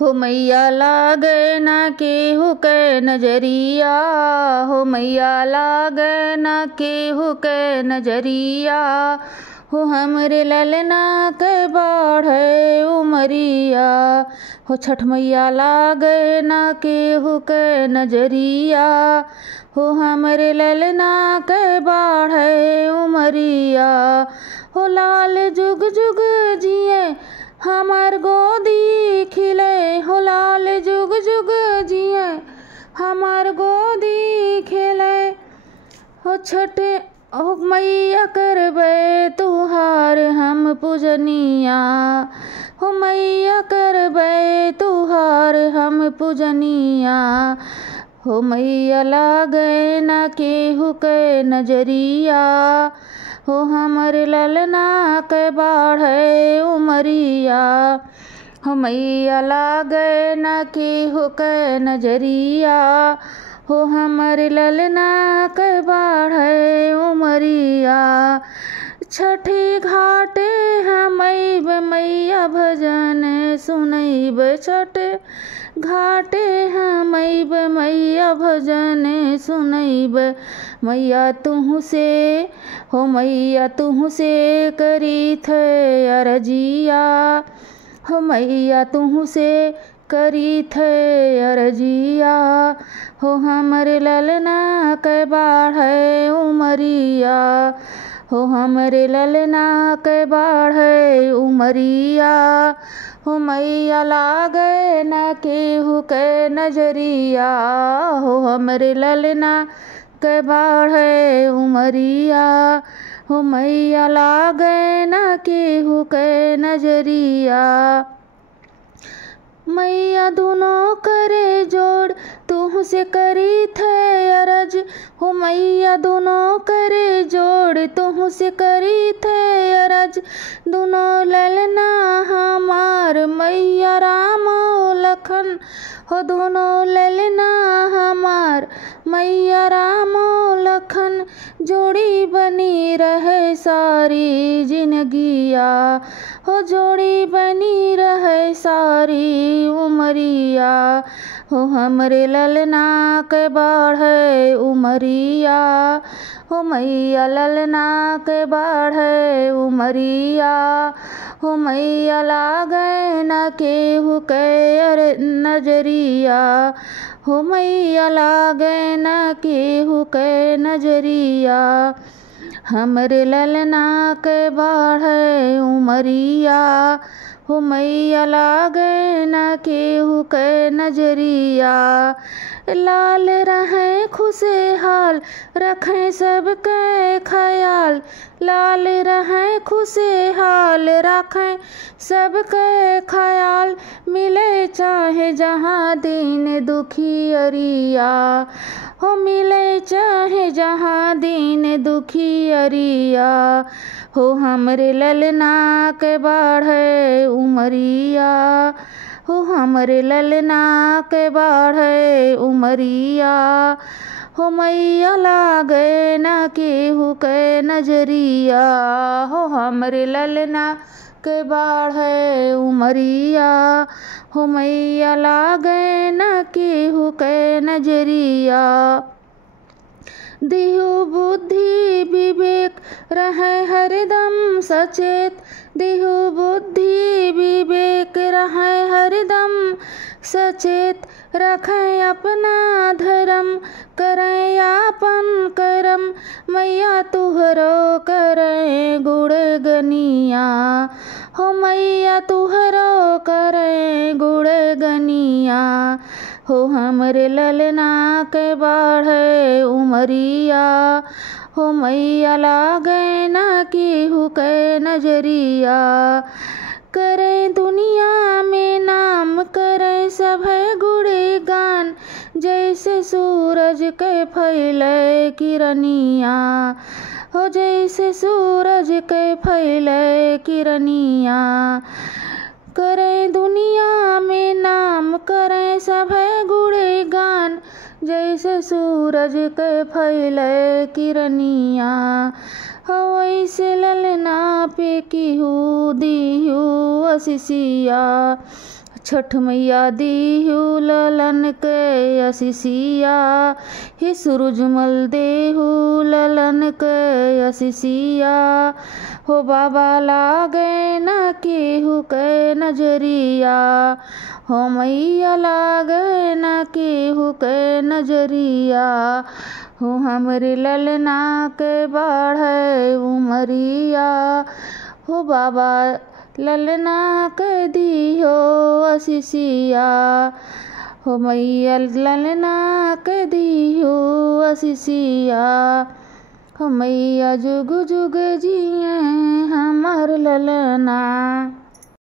हो मैया लागे ना केहू के नजरिया, हो मैया लागे ना केहू के नजरिया, हो हमरे ललना के बाढ़े उमरिया। हो छठ मैया लागे ना केहू के नजरिया, हो हमरे ललना के बाढ़े उमरिया। हो लाल जुग जुग जिए हमार गोदी खिले, हो लाल जुग जुग जिए हमार गोदी खिले। हो छठे हो मैया करबे तुहार हम पूजनिया, हो मैया करबे तुहार हम पूजनिया। हो मैया लागे ना केहू के नजरिया, हो हमरे ललना के बाढ़े उमरिया। हो मैया लागे ना केहू के नजरिया, हो हमरे ललना के बाढ़े उमरिया। छठी घाटे हमैब मैया भजन सुनैब, छठ घाटे हमैब मैया भजन सुनैब। मैया तुहु से हो मैया तुहु से करी थे अरजिया, हो मैया तुहु से करी थे अरजिया। हो हमरे ललना के बाढ़े उमरिया, हो हमरे ललना के बाढ़े उमरिया। हो मैया लागे ना केहू के नजरिया, हो हमरे ललना के बाढ़े उमरिया। हो मैया लागे ना केहू के नजरिया। मैया दोनों करे जोड़ तुह से करी थे अरज, हो मैया दोनों करे जोड़ तुह से करी थे अरज। दोनों ललना हमार मैया राम लखन, हो दोनों ललना हमार मैया राम लखन। जोड़ी बनी रहे सारी जिंदगिया, हो जोड़ी बनी रहे सारी उमरिया। हो हमरे ललना के बाढ़े उमरिया, हो मैया ललना के बाढ़े उमरिया। हो मैया लागे ना केहू के नजरिया, हो मैया लागे ना केहू के नजरिया। हमरे ललना के बाढ़े उमरिया, हो मैया लागे ना केहू के नजरिया। लाल रहें खुशहाल रखें सबके ख्याल, लाल रहें खुशहाल रखें सबके ख्याल। मिले चाहे जहाँ दीन दुखी अरिया, हो मिले चाहे जहाँ दीन दुखी अरिया। हो हमरे ललना के बाढ़े उमरिया, हो हमरे ललना के बाढ़े उमरिया। हो मैया लागे ना केहू के नजरिया, हो हमरे ललना के बाढ़े उमरिया। हो मैया लागे ना केहू के नजरिया। दिहु बुद्धि विवेक रहे हरदम सचेत, दिहु बुद्धि विवेक रहे हरदम सचेत। रखें अपना धर्म करें आपन करम, मैया तुहरो करें गुण गनिया, हो मैया तुहरो करें गुण गनिया। हो हमरे ललना के बाढ़े उमरिया, हो मैया लागे ना केहू के नजरिया। करें दुनिया में नाम करें सभे गुणे गान, जैसे सूरज के फैले किरनिया, हो जैसे सूरज के फैले किरनिया। करें दुनिया में नाम करें सभे गुणे गान, जैसे सूरज के फैले किरनिया। हो वैसे ललना पे किहू दिहू असिसिया, छठ मैया दीहु ललन के असिसिया, हे सूरजमल देहु ललन के असिसिया। हो बाबा लागे न केहू के नजरिया, हो मैया लागे न केहू के नजरिया। हो हमरे ललना के बाढ़े उमरिया, हो बाबा ललना के दियो असिसिया, हो मैया ललना के दियो असिसिया। हो मैया जुग जुग जिए हमार ललना।